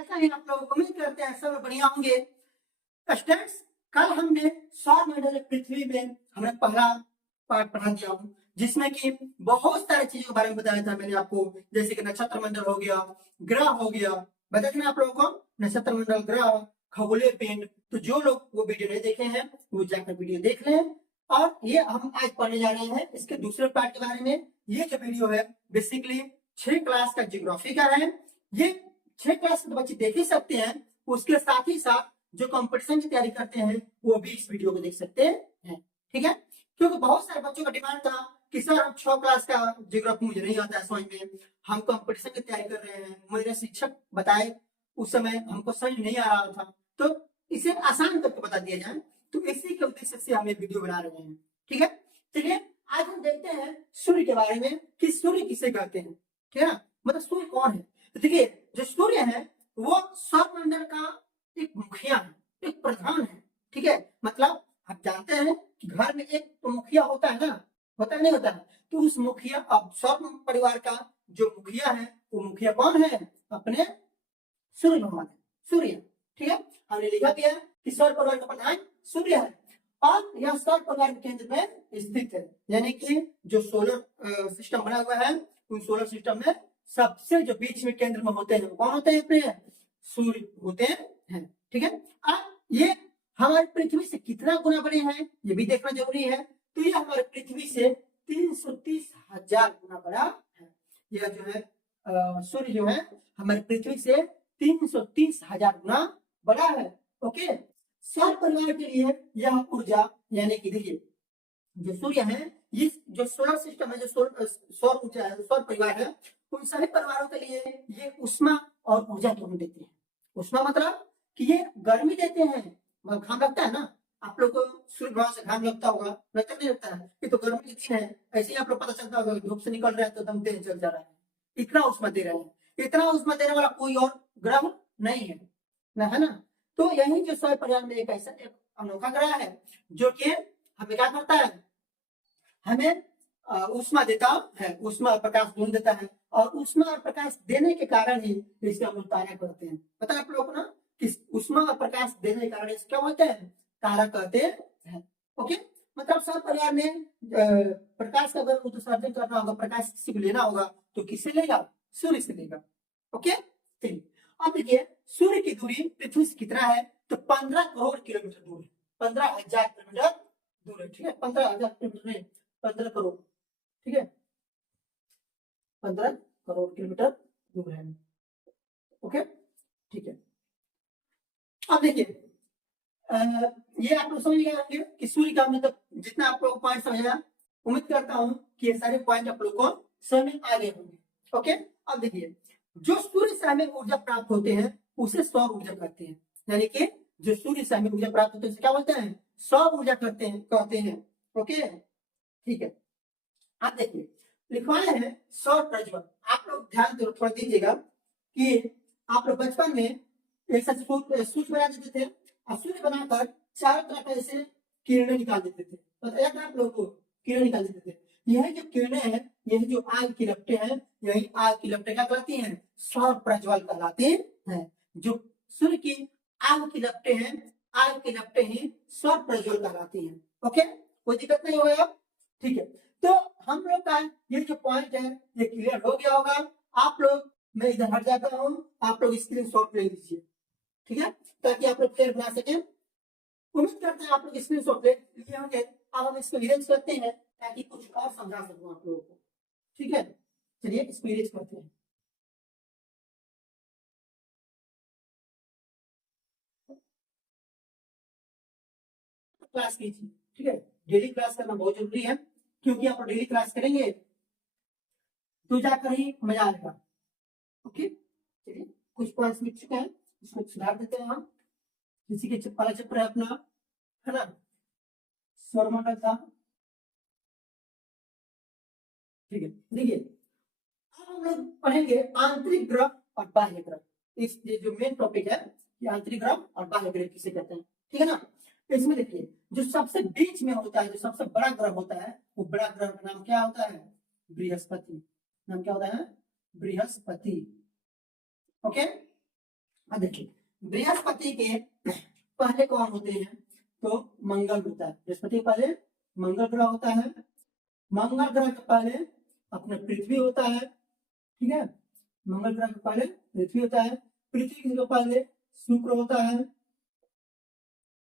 ऐसा ही आप लोग उम्मीद करते हैं सब बढ़िया होंगे। स्टूडेंट्स, कल हमने सौरमंडल पृथ्वी में हमने पहला पार्ट पढ़ा दिया हूँ, जिसमें कि बहुत सारी चीजों के बारे में बताया था मैंने आपको, जैसे कि नक्षत्र मंडल हो गया, ग्रह हो गया, बताया था आप लोगों को नक्षत्र मंडल, ग्रह, खगोलीय पिंड। तो जो लोग वो वीडियो नहीं देखे हैं वो जाकर वीडियो देख लें। और ये हम आज पढ़ने जा रहे हैं इसके दूसरे पार्ट के बारे में। ये जो वीडियो है बेसिकली 6 क्लास का ज्योग्राफी का है। ये 6 क्लास के बच्चे देख ही सकते हैं, उसके साथ ही साथ जो कंपटीशन की तैयारी करते हैं वो भी इस वीडियो को देख सकते हैं। ठीक है, क्योंकि बहुत सारे बच्चों का डिमांड था कि सर हम 6 क्लास का ज्योग्राफी मुझे नहीं आता है समझ में, हम कंपटीशन की तैयारी कर रहे हैं, मेरे शिक्षक बताए उस समय हमको समझ नहीं आ रहा था, तो इसे आसान करके बता दिया जाए। तो इसी के उद्देश्य से हम ये वीडियो बना रहे हैं। ठीक है, चलिए आज हम देखते हैं सूर्य के बारे में कि सूर्य किसे कहते हैं। ठीक है ना, मतलब सूर्य कौन है। तो देखिए, जो सूर्य है वो सौरमंडल का एक मुखिया है, एक प्रधान है। ठीक है, मतलब आप जानते हैं कि घर में एक तो मुखिया होता है ना, होता नहीं होता है। तो उस मुखिया, अब सौर परिवार का जो मुखिया है वो मुखिया कौन है, अपने सूर्य भगवान है, सूर्य। ठीक है, हमने लिखा भी है कि सौर परिवार का प्रधान सूर्य है और यह सौर परिवार के केंद्र में स्थित है। यानी कि जो सोलर सिस्टम बना हुआ है उन सोलर सिस्टम में सबसे जो बीच में केंद्र में होते हैं वो कौन होते हैं, अपने सूर्य होते हैं। ठीक है, अब ये हमारी पृथ्वी से कितना गुना बड़े हैं ये भी देखना जरूरी है। तो ये हमारी पृथ्वी से 330,000 गुना बड़ा है। यह जो है सूर्य जो है हमारी पृथ्वी से 330,000 गुना बड़ा है। ओके, सौर परिवार के लिए यह ऊर्जा, यानी कि देखिए जो सूर्य है, ये जो सोलर सिस्टम है, जो सौर ऊर्जा है, सौर परिवार है, उन सभी परिवारों के लिए ये उष्मा और ऊर्जा दोनों देते हैं। उष्मा मतलब कि ये गर्मी देते हैं, मतलब घाम लगता है ना, आप लोग को सूर्य भगवान से घाम लगता होगा, लगता नहीं लगता है, ये तो गर्मी के दिन है, ऐसे ही आप लोग पता चलता होगा धूप से निकल रहा है तो दम तेज जल जा रहा है, इतना उष्मा दे रहे हैं। इतना उष्मा देने वाला कोई और ग्रह नहीं है ना, है ना। तो यही जो सौर परिवार में एक ऐसा एक अनोखा ग्रह है जो कि हमें क्या करता है, हमें ऊष्मा देता है, ऊष्मा और प्रकाश दोनों देता है। और ऊष्मा और प्रकाश देने के कारण ही इसके हम लोग तारा कहते हैं। पता है आप लोगों को ना कि ऊष्मा और प्रकाश देने के कारण क्या होते हैं, तारा कहते हैं। ओके, मतलब सौर परिवार में प्रकाश का अगर उत्सर्जन करना होगा, प्रकाश किसी को लेना होगा तो किससे लेगा, सूर्य से लेगा। ओके, चलिए अब देखिए सूर्य की दूरी पृथ्वी से कितना है, तो 15 करोड़ किलोमीटर दूर है, 15,000 किलोमीटर दूर है। ठीक है, 15,000 किलोमीटर नहीं, 15 करोड़। ठीक है, 15 करोड़ किलोमीटर दूर है। ओके, ठीक है, अब देखिए ये आप लोग समझ गए होंगे कि सूर्य का मतलब जितना आप लोग पॉइंट समझा, उम्मीद करता हूं कि ये सारे पॉइंट आप लोग को समझ में आ गए होंगे। ओके, अब देखिए जो सूर्य से हमें ऊर्जा प्राप्त होते हैं उसे सौर ऊर्जा कहते हैं। यानी कि जो सूर्य से हमें ऊर्जा प्राप्त होते हैं क्या बोलते हैं, सौर ऊर्जा कहते हैं। ओके, ठीक है, आप देखिए लिखवाए हैं सौर प्रज्वल। आप लोग ध्यान थोड़ा दीजिएगा कि आप लोग बचपन में एक सूर्य बना देते थे और सूर्य बनाकर चारों तरफ ऐसे किरणें निकाल देते थे, बताया था आप लोगों को, किरण निकाल देते थे। यह जो किरणें हैं, यह जो आग की लपटें हैं, यही आग की लपटें क्या कहलाती हैं, सौर प्रज्वल कहलाती हैं। जो सूर्य की आग की लपटें हैं, आग की लपटें ही सौर प्रज्वल कहलाती हैं। ओके, कोई दिक्कत नहीं होगा, ठीक है। तो हम लोग का ये जो पॉइंट है ये क्लियर हो गया होगा। आप लोग, मैं इधर हट जाता हूँ, आप लोग स्क्रीनशॉट ले लीजिए, ठीक है, ताकि आप लोग क्लियर बना सकें। उम्मीद करते हैं आप लोग स्क्रीनशॉट ले लिए होंगे। अब हम इसको इरेज करते हैं ताकि कुछ और समझा सकूं आप लोगों को। ठीक है, चलिए इसको इरेज करते हैं। क्लास कीजिए, ठीक है, डेली क्लास करना बहुत जरूरी है, क्योंकि आप डेली क्लास करेंगे तो जाकर ही मजा आएगा। ओके, चलिए कुछ पॉइंट्स मिल चुके हैं, इसको सुधार देते हैं हम। किसी के पहला चैप्टर है अपना, है ना, सौरमंडल था। ठीक है, देखिए अब हम लोग पढ़ेंगे आंतरिक ग्रह और बाह्य ग्रह। इस ये जो मेन टॉपिक है कि आंतरिक ग्रह और बाह्य ग्रह किसे कहते हैं। ठीक है ना, इसमें देखिए जो सबसे बीच में होता है, जो सबसे बड़ा ग्रह होता है, वो बड़ा ग्रह का नाम क्या होता है, बृहस्पति। नाम क्या होता है, बृहस्पति। ओके, अब देखिए बृहस्पति के पहले कौन होते हैं, तो मंगल होता है। बृहस्पति के पहले मंगल ग्रह होता है, मंगल ग्रह के पहले अपने पृथ्वी होता है, ठीक है, मंगल ग्रह के पहले पृथ्वी होता है, पृथ्वी के पहले शुक्र होता है,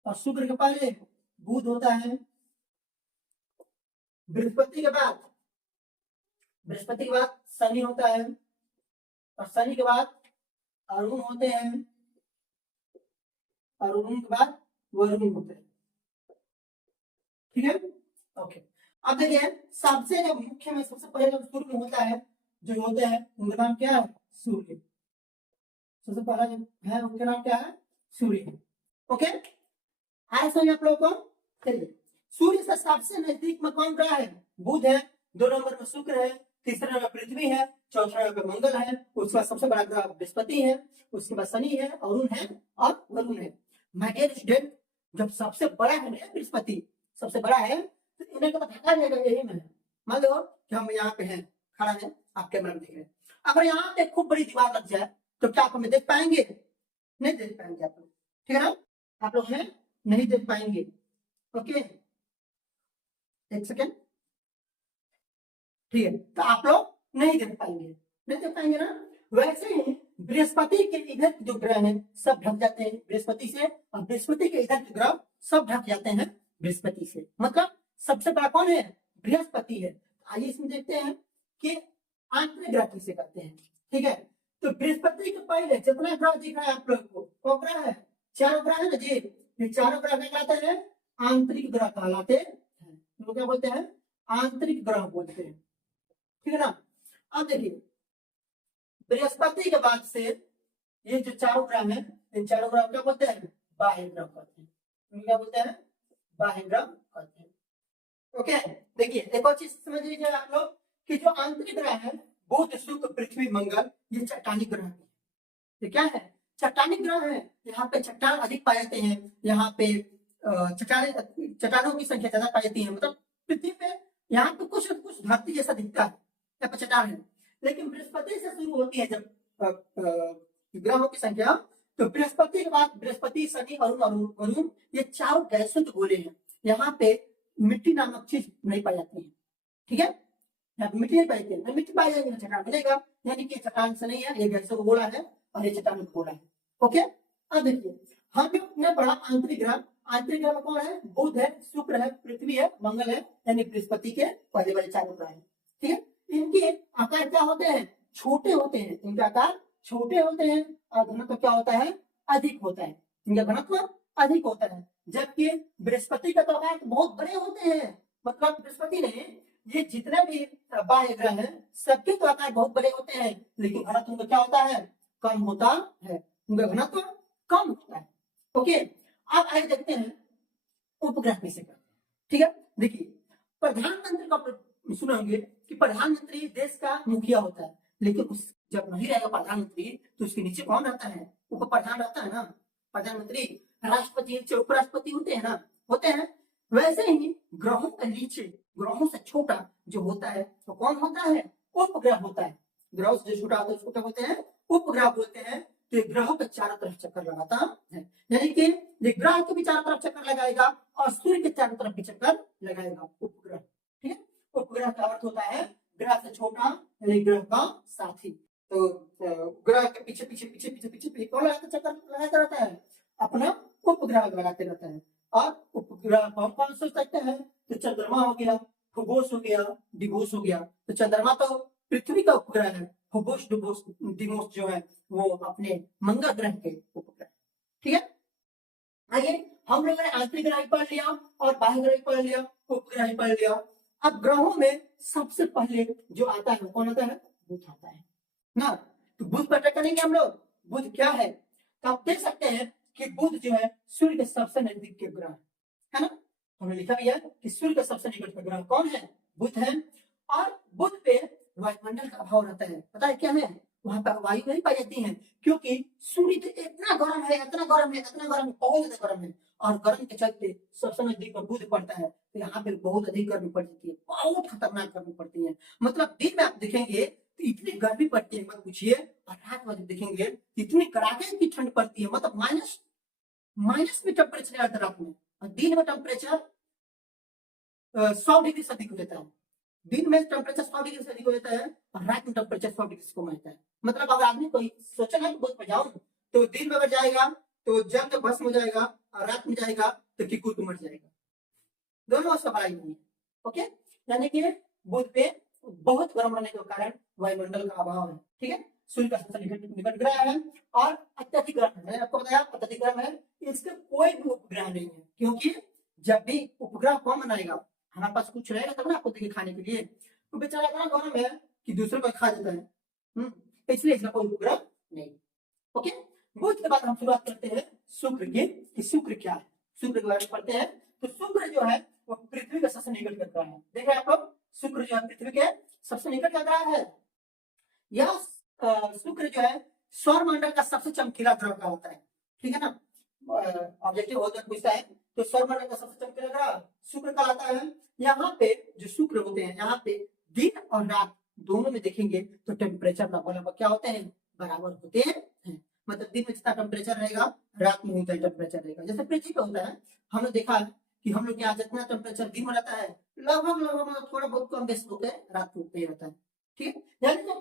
और शुक्र के पहले बुध होता है। बृहस्पति के बाद शनि होता है, और शनि के बाद अरुण होते हैं, और अरुण के बाद वरुण होते हैं, ठीक है, ओके। अब देखिए सबसे जो मुख्य में सबसे पहले जो सूर्य होता है, जो होते हैं उनका नाम क्या है, सूर्य। सबसे पहला जो है उनका नाम क्या है, सूर्य। ओके, आए समझ आप लोगों को। चलिए सूर्य से सबसे नजदीक में कौन ग्रह है, बुध है, 2 नंबर में शुक्र है, तीसरे नंबर पृथ्वी है, चौथे नंबर पे मंगल है, उसके बाद सबसे बड़ा ग्रह बृहस्पति है, उसके बाद शनि है, अरुण है और वरुण है। माय डियर स्टूडेंट, जब सबसे बड़ा है ना बृहस्पति, सबसे बड़ा है, तो इन्हें तो हटा जाएगा यही में। मान लो कि हम यहाँ पे हैं, खड़ा है, आप कैमरा में देख रहे हैं, अगर यहाँ पे खूब बड़ी दीवार लग जाए तो क्या आप हमें देख पाएंगे, नहीं देख पाएंगे आप लोग, ठीक है ना, आप लोग हैं नहीं देख पाएंगे। ओके, एक सेकेंड, ठीक है, तो आप लोग नहीं देख पाएंगे, नहीं देख पाएंगे ना। वैसे ही बृहस्पति के इधर जो ग्रह हैं सब ढक जाते हैं बृहस्पति से, और बृहस्पति के इधर के ग्रह सब ढक जाते हैं बृहस्पति से। मतलब सबसे बड़ा कौन है, बृहस्पति है। आइए इसमें देखते हैं कि आंतरिक ग्रह किसे कहते हैं, ठीक है। तो बृहस्पति के पहले जितना ग्रह दिख रहा है आप लोग को, वो ग्रह है, 4 ग्रह है ना जी, ये 4 ग्रह कहलाते हैं आंतरिक ग्रह कहलाते हैं, तो क्या बोलते हैं, आंतरिक ग्रह बोलते हैं, ठीक है ना। अब देखिए बृहस्पति के बाद से ये जो 4 ग्रह हैं, इन 4 ग्रह क्या बोलते हैं, बाह्य ग्रह कहते हैं, क्या बोलते हैं, बाह्य ग्रह कहते हैं। ओके, देखिए एक और चीज समझ लीजिए आप लोग कि जो आंतरिक ग्रह है बुध शुक्र पृथ्वी मंगल, ये चट्टानी ग्रह है। ये क्या है, चट्टानी ग्रह है, यहाँ पे चट्टान अधिक पाए जाते हैं, यहाँ पे चट्टानों की संख्या ज्यादा पाई जाती है। मतलब पृथ्वी पे यहाँ पे कुछ धरती जैसा दिखता है, यहाँ पे चट्टान है, लेकिन बृहस्पति से शुरू होती है जब ग्रहों की संख्या, तो बृहस्पति के बाद बृहस्पति शनि अरुण वरुण ये 4 गैसों के गोले हैं। यहाँ पे मिट्टी नामक चीज नहीं पाई जाती है, ठीक है, यहाँ पे मिट्टी नहीं पाई जाती है, मिट्टी पाई जाएगी ना चट्टान मिलेगा, यानी कि चट्टान से नहीं है, ये गैसों का गोला है और ये चट्टान का गोला है। ओके, अब देखिए हमने पढ़ा आंतरिक ग्रह, आंतरिक ग्रह में कौन है, बुध है, शुक्र है, पृथ्वी है, मंगल है, यानी बृहस्पति के पहले वाले 4 ग्रह है, ठीक है। इनके आकार क्या होते हैं, छोटे होते हैं, इनका आकार छोटे होते हैं, और घनत्व क्या होता है, अधिक होता है, इनका घनत्व अधिक होता है। जबकि बृहस्पति का तो आकार बहुत बड़े होते हैं, मतलब बृहस्पति नहीं, ये जितने भी बाह्य ग्रह हैं सबके तो आकार बहुत बड़े होते हैं, लेकिन घनत्व उनका क्या होता है, कम होता है, उनका घनत्व कम होता है। ओके, आप आगे देखते हैं उपग्रह कैसे करते हैं, ठीक है। देखिए प्रधानमंत्री का सुने होंगे कि प्रधानमंत्री देश का मुखिया होता है, लेकिन उस जब नहीं रहेगा प्रधानमंत्री तो उसके नीचे कौन रहता है, उप प्रधान रहता है ना, प्रधानमंत्री, राष्ट्रपति नीचे उपराष्ट्रपति होते हैं ना, होते हैं। वैसे ही ग्रहों के नीचे ग्रहों से छोटा जो होता है तो कौन होता है, उपग्रह होता है। ग्रहों से जो छोटा होता है उसको क्या बोलते हैं, उपग्रह बोलते हैं। तो ये ग्रहों के चारों तरफ चक्कर लगाता है, यानी कि ये ग्रह के भी चारों तरफ चक्कर लगाएगा और सूर्य के चारों तरफ भी चक्कर लगाएगा, उपग्रह, ठीक है। उपग्रह का अर्थ होता है ग्रह से छोटा, यानी ग्रह का साथी। तो ग्रह के पीछे पीछे पीछे पीछे पीछे पीछे कौन लगाते चक्कर लगाता रहता है, अपना उपग्रह लगाते रहता है। और उपग्रह कौन कौन सोच सकते हैं, तो चंद्रमा हो गया, फुबोस हो गया, डिवोस हो गया। तो चंद्रमा तो पृथ्वी का उपग्रह है, फुबोस डिवोस जो है वो अपने मंगल ग्रह के उपग्रह, ठीक है। आइए हम लोगों ने आंतरिक ग्रह पढ़ लिया और बाह्य ग्रह पढ़ लिया, उपग्रह पढ़ लिया। अब ग्रहों में सबसे पहले जो आता है कौन आता है, बुध आता है ना। तो बुध पर करेंगे हम लोग, बुध क्या है, तो आप देख सकते हैं कि बुध जो है सूर्य के सबसे नजदीक के ग्रह है ना। हमने लिखा भी है कि सूर्य का सबसे निकट का ग्रह कौन है, बुध है। और बुध पे वायुमंडल का अभाव रहता है, पता है क्या है, वहां पर वायु नहीं पाई जाती है, क्योंकि सूर्य तो इतना गर्म है, इतना गर्म है, इतना गर्म है, बहुत ज्यादा गर्म है, और गर्म के चलते सबसे नजदीक पर बुध पड़ता है, तो यहाँ पे बहुत अधिक गर्मी पड़ जाती है, बहुत खतरनाक गर्मी पड़ती है। मतलब दिन में आप देखेंगे इतनी गर्मी पड़ती है मत पूछिए, और रात में देखेंगे इतनी कड़ाके की ठंड पड़ती है, मतलब माइनस माइनस में टेम्परेचर आता है रात में, और दिन में टेम्परेचर 100 डिग्री से अधिक हो जाता है। दिन में टेम्परेचर 100 डिग्री से अधिक हो जाता है और रात में टेम्परेचर 100 डिग्री से कम रहता है। मतलब अगर आदमी कोई सोचा ना बहुत में जाऊं, तो दिन में अगर जाएगा तो जल तो भस्म हो जाएगा, और रात में जाएगा तो किकुर मर जाएगा। दोनों सफाई नहीं है। ओके, यानी कि बुध पे बहुत गर्म रहने के कारण वायुमंडल का अभाव है। ठीक है, सूर्य का सबसे निकट ग्रह है और अत्यधिक गर्म है। मैंने आपको बताया अत्यधिक गर्म है, इसके कोई भी उपग्रह नहीं है, क्योंकि जब भी उपग्रह कौन बनाएगा, हमारे पास कुछ रहेगा तब ना आपको देखिए खाने के लिए, तो बेचारा इतना गर्म है कि दूसरे को खा जाता है। इसलिए इसका कोई उपग्रह नहीं। ओके, बुध के बाद हम शुरुआत करते हैं शुक्र की, कि शुक्र क्या है। शुक्र के बारे में पढ़ते हैं। तो शुक्र जो है वो पृथ्वी का सबसे निकट का ग्रह है। देख रहे हैं आप लोग, शुक्र जो है पृथ्वी के सबसे निकट का ग्रह है। यह शुक्र जो है सौर मंडल का सबसे चमकीला ग्रह का होता है। ठीक है ना, ऑब्जेक्टिव हो जाए पूछता है तो सौर मंडल का सबसे चमकीला ग्रह शुक्र कहलाता है। यहाँ पे जो शुक्र होते हैं, यहाँ पे दिन और रात दोनों में देखेंगे तो टेम्परेचर लगभग क्या होते हैं, बराबर होते हैं। मतलब दिन में जितना टेम्परेचर रहेगा रात में उतना टेम्परेचर रहेगा। जैसे पृथ्वी पे होता है, हमने देखा है कि हम लोग यहाँ जितना टेम्परेचर दिन में रहता है लगभग थोड़ा बहुत कम बेस होते हैं, रात में उतना ही रहता है। ठीक है, यानी जो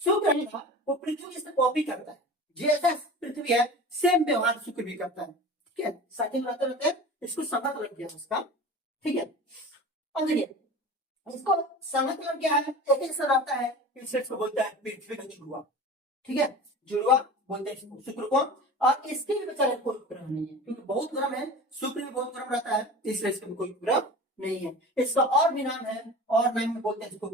शुक्र है ना वो पृथ्वी से कॉपी करता है, जैसा पृथ्वी है सेम व्यवहार शुक्र भी करता है। ठीक है, साथ ही रहते रहते इसको संगत लग गया उसका। ठीक है, और देखिए इसको संगत लग गया है, एक ऐसा रहता है को बोलता है पृथ्वी का जुड़वा। ठीक है, जुड़वा बोलते हैं शुक्र को, और इसके भी बेचारे कोई उपग्रह नहीं है, क्योंकि बहुत गर्म है, शुक्र भी बहुत गर्म रहता है, इसलिए इसका भी कोई उपग्रह नहीं है। इसका और भी नाम है, और नाम में बोलते हैं इसको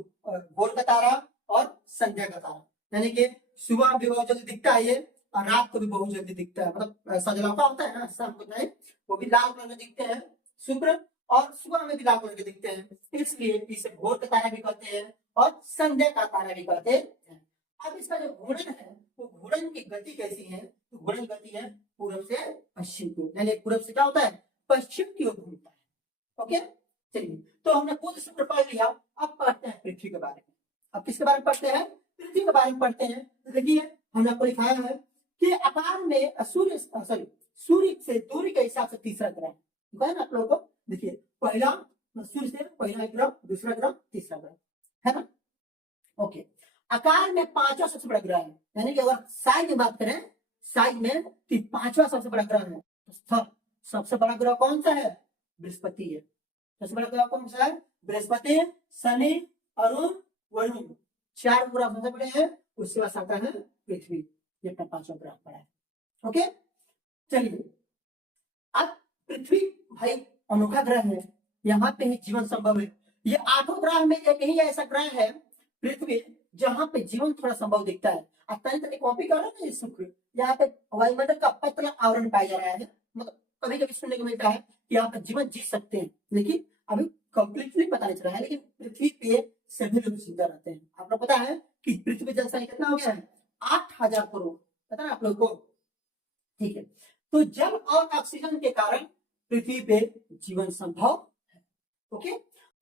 भोर का तारा और संध्या का तारा। यानी कि सुबह भी बहुत जल्दी दिखता है ये, और रात को भी बहुत जल्दी दिखता है। मतलब सजलौका होता है ना शाम को टाइम, वो भी लाल कलर में दिखते हैं शुक्र, और सुबह में भी लाल कलर के दिखते हैं, इसलिए इसे भोर का तारा भी कहते हैं और संध्या का तारा भी कहते हैं। अब इसका जो घूर्णन है वो घूर्णन की गति कैसी है, तो घूर्णन गति है पूर्व से पश्चिम की ओर, यानी पूर्व से क्या होता है, पश्चिम की ओर घूमता है। ओके, चलिए तो हमने बुध शुक्र पढ़ लिया, अब पढ़ते हैं पृथ्वी के बारे में। अब किसके बारे में पढ़ते हैं, पृथ्वी के बारे में पढ़ते हैं। तो देखिए हमने आपको लिखाया है कि आकार में सूर्य से दूरी के हिसाब से तीसरा ग्रह है ना आप लोगों को। देखिए पहला सूर्य से पहला ग्रह, दूसरा ग्रह, तीसरा ग्रह, है ना। ओके, आकार में पांचवा सबसे बड़ा ग्रह है, यानी कि अगर साइज में बात करें, साइज में तो पांचवा सबसे बड़ा ग्रह है। तो सबसे बड़ा ग्रह कौन सा है, बृहस्पति है। सबसे बड़ा ग्रह कौन सा है, बृहस्पति, शनि, अरुण, वरुण, चार ग्रह सबसे बड़े हैं। उसके बाद आता है पृथ्वी, ये अपना पांचवा ग्रह पड़ा है। ओके, चलिए अब पृथ्वी भाई अनोखा ग्रह है, यहाँ पे ही जीवन संभव है। ये आठों ग्रह में एक ही ऐसा ग्रह है पृथ्वी जहां पे जीवन थोड़ा संभव दिखता है। अब तनी कॉपी कर रहे हैं शुक्र, यहाँ पे वायुमंडल का पतला आवरण पाया जा रहा है। मतलब कभी कभी सुनने को मिलता है कि यहाँ पे जीवन जी सकते हैं, लेकिन अभी कंप्लीटली पता नहीं चला है। लेकिन पृथ्वी पे सभी लोग जिंदा रहते हैं। आप लोग पता है कि पृथ्वी जनसंख्या कितना हो गया है, 8,000 करोड़, पता है आप लोग को। ठीक है, तो जल और ऑक्सीजन के कारण पृथ्वी पे जीवन संभव है। ओके,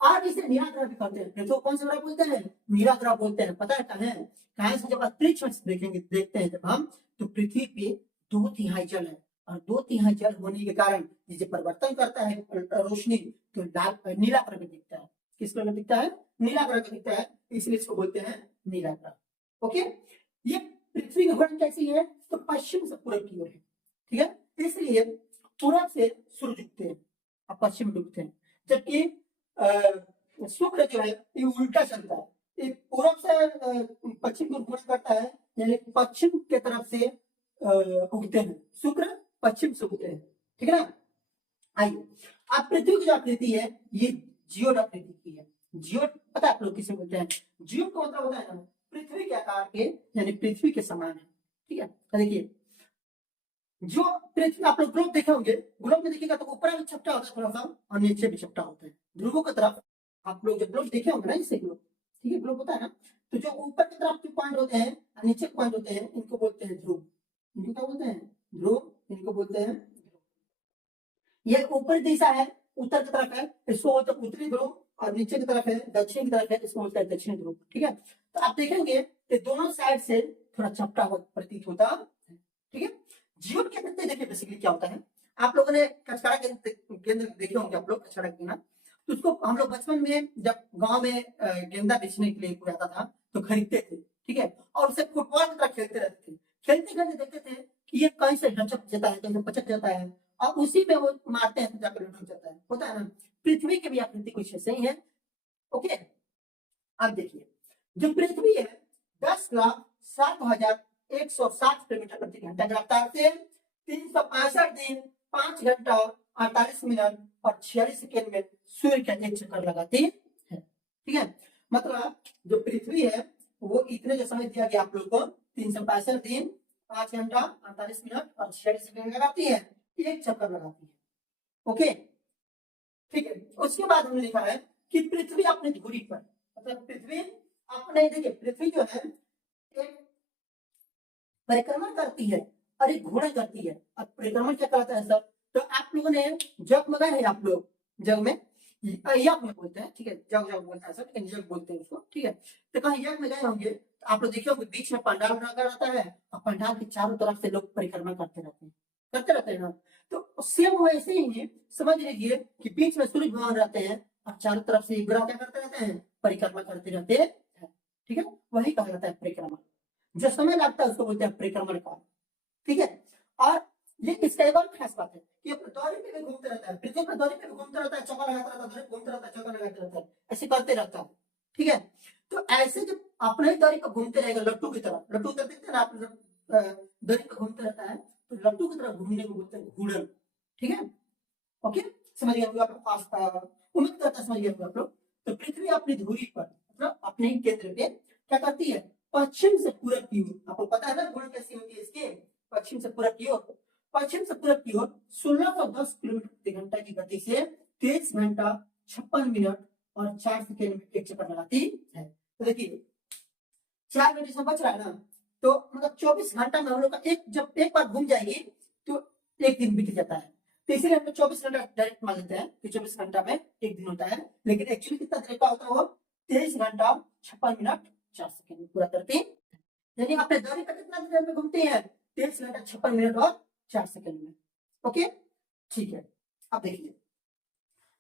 और इसे नीला ग्रह भी कहते हैं। तो कौन सा ग्रह बोलते हैं, नीला ग्रह बोलते हैं। पता है कहां से, जब अंतरिक्ष में देखेंगे देखते हैं जब हम, तो पृथ्वी पे 2/3 जल है, और 2/3 जल होने के कारण जिसे परिवर्तन करता है रोशनी, तो लाल नीला ग्रह में दिखता है। किस ग्रह में दिखता है, नीला ग्रह में दिखता है, इसलिए इसको बोलते हैं नीला ग्रह। ओके, ये पृथ्वी की घूर्णन कैसी है, तो पश्चिम से पूर्व की ओर है। ठीक है, इसलिए पूरब से सूर्य उगते हैं और पश्चिम डूबते हैं, जबकि शुक्र जो है ये उल्टा चलता है, ये पूरब से पश्चिम को घूर्णन करता है, यानी पश्चिम के तरफ से उगते हैं, शुक्र पश्चिम से उगते हैं। ठीक है ना। आइए अब पृथ्वी की जो आकृति है ये जियोड आकृति की है। जियोड पता है आप लोग किसे बोलते हैं, जियोड का मतलब होता है ना पृथ्वी के आकार के, यानी पृथ्वी के समान है। ठीक है, तो देखिए जो पृथ्वी, आप लोग ग्लोब देखे होंगे, ग्लोब में देखिएगा तो ऊपर भी चपटा होता है थोड़ा सा और नीचे भी चपटा होता है। ध्रुवों की तरफ आप लोग जब ग्लोब देखे होंगे ना, इसे ग्लोब, ठीक है ग्लोब होता है ना, तो जो ऊपर की तरफ जो पॉइंट होते हैं और नीचे के पॉइंट होते हैं इनको बोलते हैं ध्रुव। इनको क्या बोलते हैं, ध्रुव, इनको बोलते हैं। ये ऊपर दिशा है, उत्तर की तरफ है, इसको बोलते हैं उत्तरी ध्रुव, और नीचे की तरफ है दक्षिण की तरफ है, इसको बोलते हैं दक्षिण ध्रुव। ठीक है, तो आप देखेंगे ये दोनों साइड से थोड़ा चपटा हुआ प्रतीत होता है। ठीक है, जीवन के अंदर देखिए बेसिकली क्या होता है, आप लोगों ने कचरा केंद्र देखे होंगे आप लोग, कचरा केंद्र, तो उसको हम लोग बचपन में जब गांव में गेंदा बेचने के लिए कोई आता था तो खरीदते थे। ठीक है, और उसे फुटबॉल की तरह खेलते रहते थे, खेलते खेलते देखते थे कि ये कहीं से डचक जाता है, कहीं से पचक जाता है, और उसी में वो मारते हैं तो जाकर लुढ़क जाता है, होता है ना। पृथ्वी की भी आकृति कुछ ऐसे ही है। ओके, अब देखिए जो पृथ्वी है 10,07,160 किलोमीटर प्रति घंटा की रफ्तार से 365 दिन 5 घंटा 48 मिनट और 46 सेकेंड में सूर्य का एक चक्कर लगाती है। ठीक है, मतलब जो पृथ्वी है वो इतने जो समय दिया गया आप लोग को 365 दिन 5 घंटा 48 मिनट और 46 सेकेंड लगाती है, एक चक्कर लगाती है। ओके, ठीक है, उसके बाद हमने लिखा है कि पृथ्वी अपनी धुरी पर, मतलब पृथ्वी अपने, देखिए पृथ्वी जो है एक परिक्रमण करती है और एक घूर्णन करती है। अब परिक्रमण क्या कहता है सर, तो आप लोगों ने जग मंगाए हैं, आप लोग जग में यज्ञ में बोलते हैं, ठीक है, जग जग बोलता है सर, लेकिन जग बोलते हैं उसको। ठीक है, तो कहीं यज्ञ में गए होंगे तो आप लोग देखे होंगे बीच में पंडाल लगा रहता है और पंडाल के चारों तरफ से लोग परिक्रमा करते रहते हैं ना। तो सेम वैसे ही है, समझ लीजिए कि बीच में सूर्य भगवान रहते हैं और चारों तरफ से ग्रह क्या करते रहते हैं, परिक्रमा करते रहते हैं। ठीक है, वही कहा जाता है परिक्रमा, जो समय लगता है उसको बोलते हैं परिक्रमण काल। ठीक है, और ये इसका एक और खास बात है कि ये दौरे पे भी घूमते रहता है, पृथ्वी पर दौरे पे भी घूमता रहता है, चक्कर लगाता रहता है, घूमता रहता है, चक्कर लगाता रहता है, ऐसे करते रहता है। ठीक है, तो ऐसे जब अपने ही दौरे पर घूमते रहेगा लट्टू की तरह, लट्टू तो देखते हैं ना आप, दौरे पर घूमते रहता है तो लट्टू की तरह घूमने को बोलते हैं घूर्णन। ठीक है, ओके, समझ गए आप लोग, उम्मीद करता है समझ गए आप लोग। तो पृथ्वी अपनी धुरी पर, मतलब अपने केंद्र पे क्या करती है, पश्चिम से पूरब की ओर, आपको पता है ना घूर्णन कैसी होती है इसके, पश्चिम से पूरब की ओर, पश्चिम से पूरब की ओर 1610 किलोमीटर प्रति घंटा की गति से 23 घंटा 56 मिनट और 4 सेकेंड में एक चक्कर लगाती है। तो देखिए 4 मिनट इसमें बच रहा है ना, तो मतलब 24 घंटा में हम लोग का एक, जब एक बार घूम जाएगी तो एक दिन बीत जाता है। तो इसीलिए हम लोग 24 घंटा डायरेक्ट मान लेते हैं कि 24 घंटा में एक दिन होता है, लेकिन एक्चुअली कितना देर का होता है वो, 23 घंटा 56 मिनट 4 सेकेंड में पूरा करते हैं। यानी अपने दौरे पर कितना देर में घूमते हैं, 23 घंटा 56 मिनट और 4 सेकेंड में। ओके, ठीक है, अब देखिए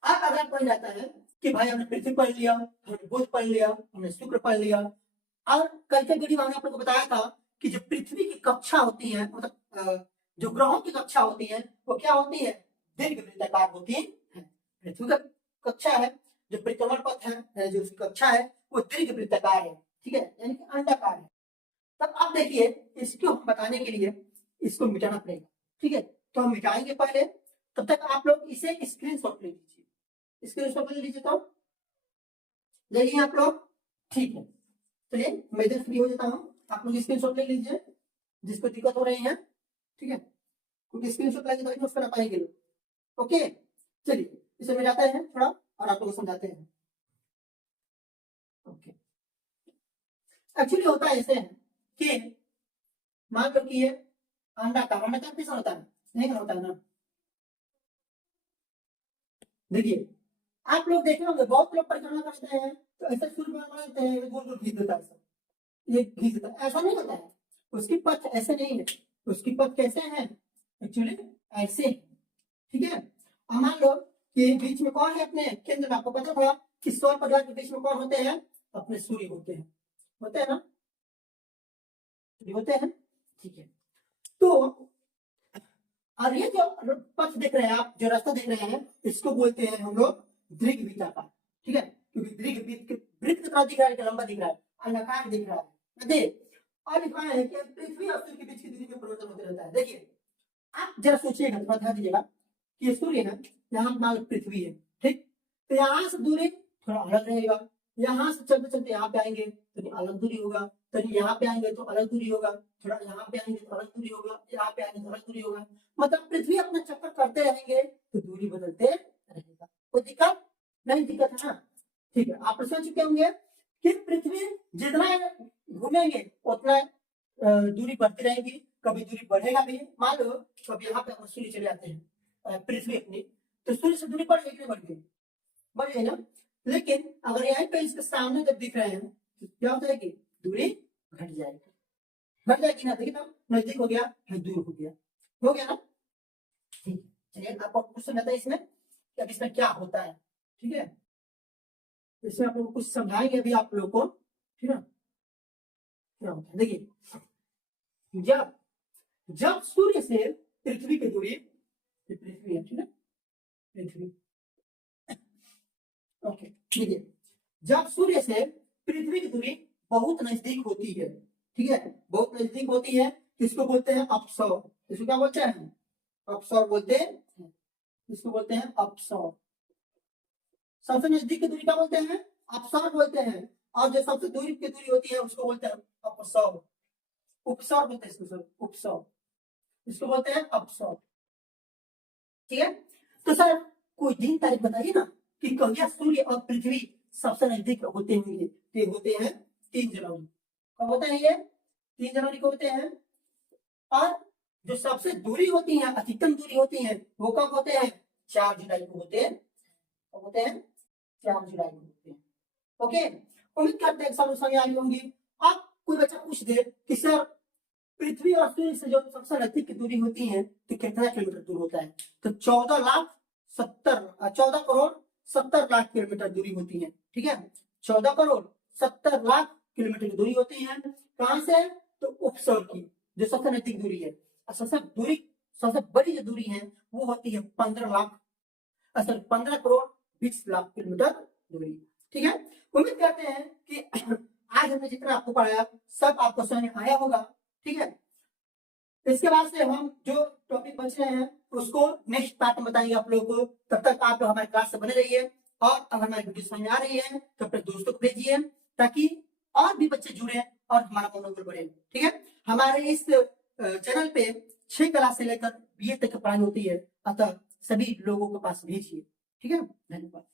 अब अगला पॉइंट आता है कि भाई हमने पृथ्वी पढ़ लिया, हमने बुध पढ़ लिया, हमने शुक्र पढ़ लिया, और कल के वीडियो में हमने आपको बताया था कि जो पृथ्वी की कक्षा होती है, मतलब जो ग्रहों की कक्षा होती है वो क्या होती है, दीर्घवृत्ताकार होती है। पृथ्वी का कक्षा है, जो परिक्रमण पथ है, जो उसकी कक्षा है वो दीर्घवृत्ताकार है। ठीक है, यानी कि अंडाकार है। तब आप देखिए इसको हम बताने के लिए इसको मिटाना पड़ेगा। ठीक है, तो हम मिटाएंगे पहले, तब तक आप लोग इसे स्क्रीनशॉट ले लीजिए, स्क्रीनशॉट ले लीजिए, तो ले लिए आप लोग। ठीक है, चलिए मैं इधर फ्री हो जाता हूँ, आप लोग स्क्रीनशॉट ले लीजिए जिसको दिक्कत हो रही है। ठीक है, क्योंकि स्क्रीनशॉट लेंगे तभी नोट्स बना पाएंगे लोग। ओके, चलिए इसे मिलाते हैं थोड़ा और आप लोग को समझाते हैं। ओके, एक्चुअली होता है ऐसे कि मान लो कि ये अंडाकार, अंडाकार कैसा होता है, नहीं होता है ना। देखिए आप लोग देखे होंगे बहुत लोग परिक्रमा करते हैं तो ऐसे सूर्य बनाते हैं, गोल गोल खींच देता है, ये खींच देता है, ऐसा नहीं होता है, उसकी पथ ऐसे नहीं है, उसकी पथ कैसे है, एक्चुअली ऐसे। ठीक है, अब मान लो कि बीच में कौन है अपने केंद्र में, आपको पता था कि सौर परिवार के बीच में कौन होते हैं, अपने सूर्य होते हैं ना, होते हैं। ठीक है, तो और ये जो पथ देख रहे हैं आप, जो रास्ता देख रहे हैं, इसको बोलते हैं हम लोग दीर्घवृत्ताकार। ठीक है, क्योंकि दीर्घवृत्त वृत्त कितना दिख रहा है, लंबा दिख रहा है, अण्डाकार दिख रहा है। देख, और लिखा है कि पृथ्वी और सूर्य के बीच की दूरी में परिवर्तन होते रहता है। देखिए आप जरा सोचिएगा, थोड़ा ध्यान दीजिएगा कि ये सूर्य है, यहाँ मान पृथ्वी है, ठीक, तो यहाँ से दूरी थोड़ा अलग रहेगा, यहाँ से चलते चलते यहाँ पे आएंगे तो अलग दूरी होगा, तो यहाँ पे आएंगे तो अलग दूरी होगा, थोड़ा यहाँ पे आएंगे तो अलग दूरी होगा, यहाँ पे आएंगे तो अलग दूरी होगा, मतलब पृथ्वी अपना चक्कर करते रहेंगे तो दूरी बदलते रहेगा। कोई दिक्कत नहीं, दिक्कत है ना। ठीक है, आप सोच चुके होंगे कि पृथ्वी जितना घूमेंगे उतना दूरी बढ़ती रहेगी, कभी दूरी बढ़ेगा भी। मान लो कभी यहाँ पे सूर्य चले जाते हैं पृथ्वी अपनी, तो सूर्य से दूरी बढ़ गई, बढ़ गई, बढ़ गई ना। लेकिन अगर यहाँ पे इसके सामने जब दिख रहे हैं तो क्या होता है कि दूरी घट जाएगा, घट जाएगी ना, देखिए ना, नजदीक हो गया है, दूर हो गया ना। ठीक है, चलिए आपको क्वेश्चन आता है इसमें कि अब इसमें क्या होता है। ठीक है, इसमें आप लोग को कुछ समझाएंगे अभी आप लोग को, ठीक है। क्या होता है देखिए, जब जब सूर्य से पृथ्वी की दूरी, ये पृथ्वी है, ठीक है, पृथ्वी, ओके, देखिए, जब सूर्य से पृथ्वी की दूरी बहुत नजदीक होती है, ठीक है, बहुत नजदीक होती है, तो इसको बोलते हैं अपसौर। इसको क्या बोलते हैं, अपसौर बोलते हैं, इसको बोलते हैं अपसौर। सबसे नजदीक की दूरी क्या बोलते हैं, अपसौर बोलते हैं, और जो सबसे दूर की दूरी होती है उसको बोलते हैं अपसौर, उपसौर बोलते हैं इसको, उपसौर, इसको बोलते हैं अपसौर। ठीक है, तो सर कोई दिन तारीख बताइए ना कि कहिया सूर्य और पृथ्वी सबसे नजदीक होते होंगे। तो ये होते हैं 3 जनवरी। कब होते हैं ये, 3 जनवरी को होते हैं। और जो सबसे दूरी होती है, अधिकतम दूरी होती है, वो कब होते हैं, 4 जुलाई को होते हैं। कब होते हैं, 4 जुलाई को होते हैं। ओके, उम्मीद करते हैं सब समझ आई होंगी। अब कोई बच्चा पूछ दे कि सर पृथ्वी और सूर्य से जो सबसे नजदीक की दूरी होती है तो कितना किलोमीटर दूर होता है, तो 14 करोड़ 70 लाख किलोमीटर दूरी होती है। ठीक है, 14 करोड़ 70 लाख किलोमीटर की दूरी होती है। कहां से, तो उपसौर की, जो सबसे नजदीक दूरी है। और सबसे बड़ी जो दूरी है वो होती है 15 लाख, असल 15 करोड़ 20 लाख किलोमीटर दूरी। ठीक है, उम्मीद करते हैं कि आज हमने जितना आपको पढ़ाया सब आपको समझ में आया होगा। ठीक है, इसके बाद से हम जो टॉपिक बच रहे हैं उसको नेक्स्ट पार्ट में बताएंगे आप लोगों को। तब तक आप लोग हमारे क्लास से बने रहिए, और अगर हमारी वीडियो समझ में आ रही है तो अपने दोस्तों को भेजिए, ताकि और भी बच्चे जुड़े और हमारा मनोबल बढ़े। ठीक है, हमारे इस चैनल पे 6 क्लास से लेकर BA तक की पढ़ाई होती है, अतः सभी लोगों के पास भेजिए। ठीक है, धन्यवाद।